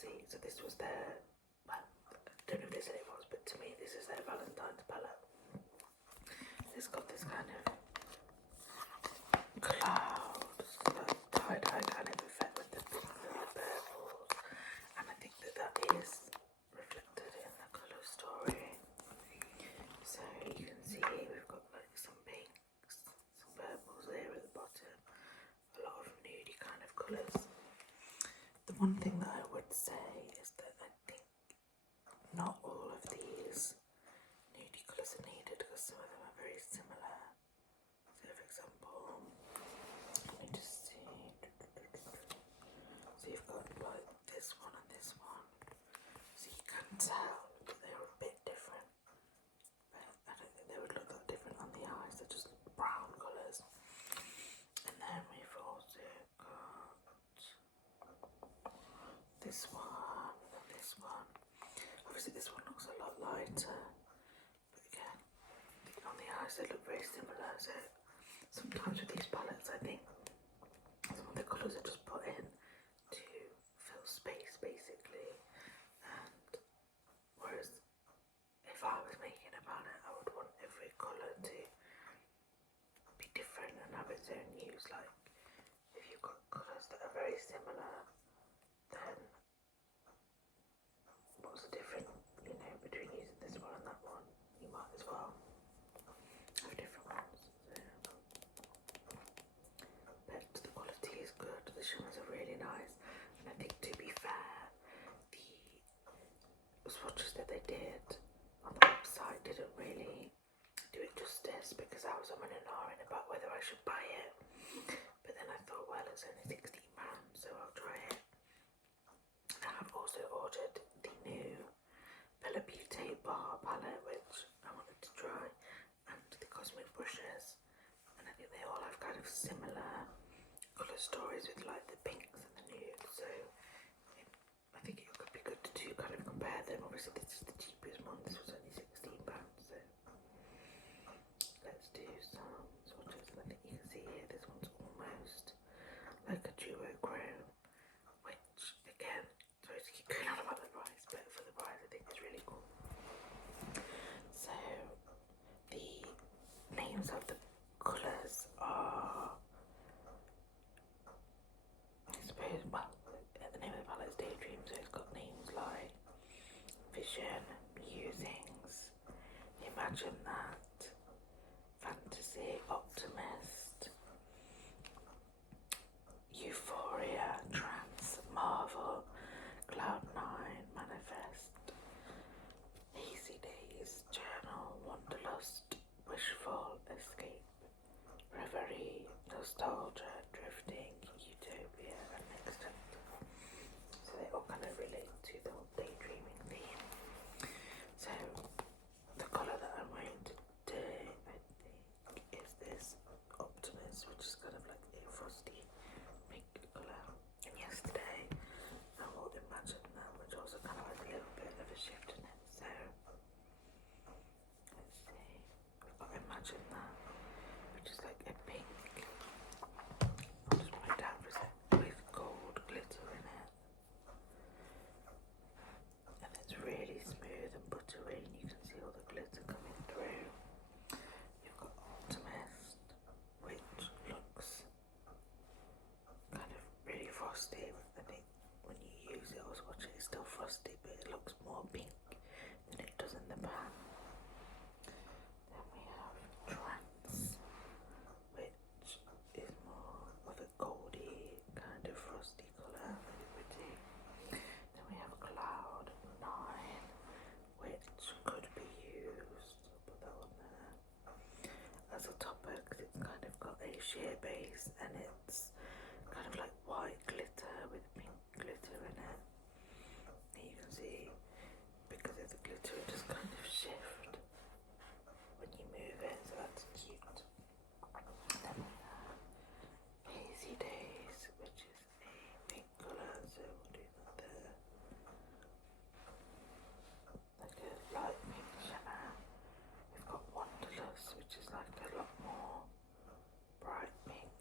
see. So this was their, well, I don't know if they said it was, but to me this is their Valentine's palette. It's got this kind of clouds, like tie-dye kind of effect with the pink little purples, and I think that is reflected in the colour story. So you can see we've got like some pinks, some purples there at the bottom, a lot of nudie kind of colours. The one thing that I would say is that I think not all of these nudie colours are needed because some of them are very similar. So for example, let me just see. So you've got like this one and this one. So you can tell that they're a bit different. But I don't think they would look that different on the eyes. They're just brown colours. And then we've also got this one and this one. Obviously this one looks a lot lighter, but again, on the eyes they look very similar. So sometimes with these palettes I think some of the colours are just put in to fill space basically, and whereas if I was making a palette I would want every colour to be different and have its own use. Like if you've got colours that are very similar, then what's the difference, you know, between using this one and that one? You might as well have different ones. But the quality is good, the shimmers are really nice, and I think to be fair, the swatches that they did on the website didn't really do it justice, because I was umming and ahhing about whether I should buy it, but then I thought, well, it's only £16, so I'll try it. And I've also ordered the new Pallette bar palette, which I wanted to try, and the Cosmic brushes, and I think they all have kind of similar colour stories with like the pinks and the nudes, so I think it could be good to kind of compare them. Obviously this is the cheapest one, this was only £16, so let's do some swatches. And I think you can see here this one's almost like a duo chrome, which again, sorry to keep going on about the price, but for the price I think it's really cool. So the names of the colours are, I suppose, well, the name of the palette is Daydreamer, so it's got names like Vision, Musings, Imagine That, Fantasy, Optimist, Euphoria, Trance, Marvel, Cloud9, Manifest, Hazy Days, Journal, Wanderlust, Wishful, Escape, Reverie, Nostalgia, Drifting, Utopia, and Next Chapter. So they all kind of relate to the whole daydreaming theme. So the colour that I'm wearing today, I think, is this Optimist, which is kind of like a frosty pink colour. And yesterday I wore Imagine That, which also kind of has a little bit of a shift in it. So let's see, we've got Imagine That, which is like a pink, I'll just put it down for a sec, with gold glitter in it, and it's really smooth and buttery, and you can see all the glitter coming through. You've got Optimist, which looks kind of really frosty. I think when you use it or swatch it, it's still frosty, but it looks more pink than it does in the pan. Then we have Trance, which is more of a goldy kind of frosty colour, very pretty. Then we have Cloud9, which could be used, I'll put that one there, as a topper, because it's kind of got a sheer base and it's kind of like white glitter with pink glitter in it. And you can see, because of the glitter, it just kind of shift when you move it, so that's cute. And then we have Hazy Days, which is a pink colour, so we'll do that there. Like a light pink shimmer. We've got Wanderlust, which is like a lot more bright pink.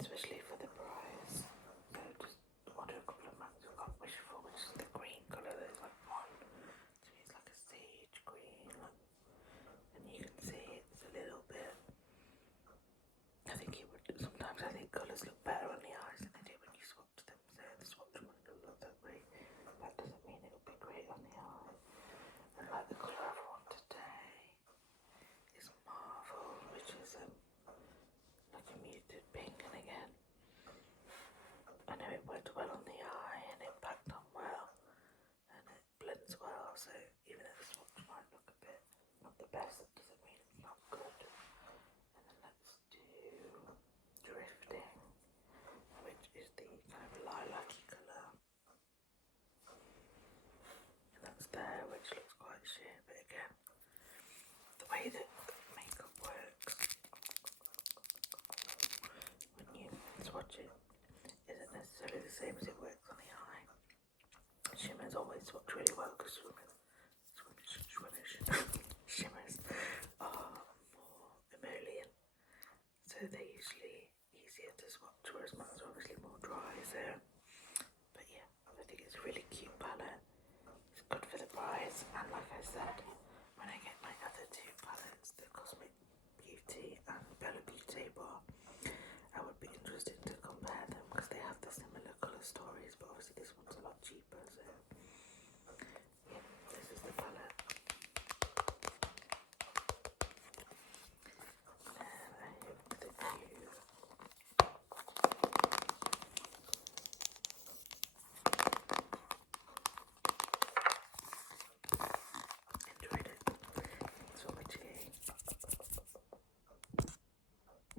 especially for the price. So just order a couple of mats I've got wish for, which is the green colour. There's like one, to me it's like a sage green, and you can see it's a little bit, I think it would, sometimes I think colours look better on the eyes than they do when you swatch them, so the swatch might not look that great. That doesn't mean it'll be great on the eye. And like the colour I've worn today is Marvel, which is like a muted pink, and again, I know it worked well on the eye and it packed on well and it blends well, so even if the swatch might look a bit not the best, that doesn't mean it's not good. And then let's do Drifting, which is the kind of lilac-y colour, and that's there, which looks quite sheer, but again, the way that makeup works when you swatch it isn't necessarily the same as it works on the eye. Shimmers always swatch really well because shimmers are more emollient, so they're usually easier to swatch, whereas mattes are obviously more dry. So, but yeah, I think it's a really cute palette. It's good for the price, and like I said, when I get my other two palettes, the Cosmic Beauty and Bella Beauty bar, I would be interested to compare them because they have the similar colour stories, but obviously this one's a lot cheaper. So yeah, this is the palette. And I hope that you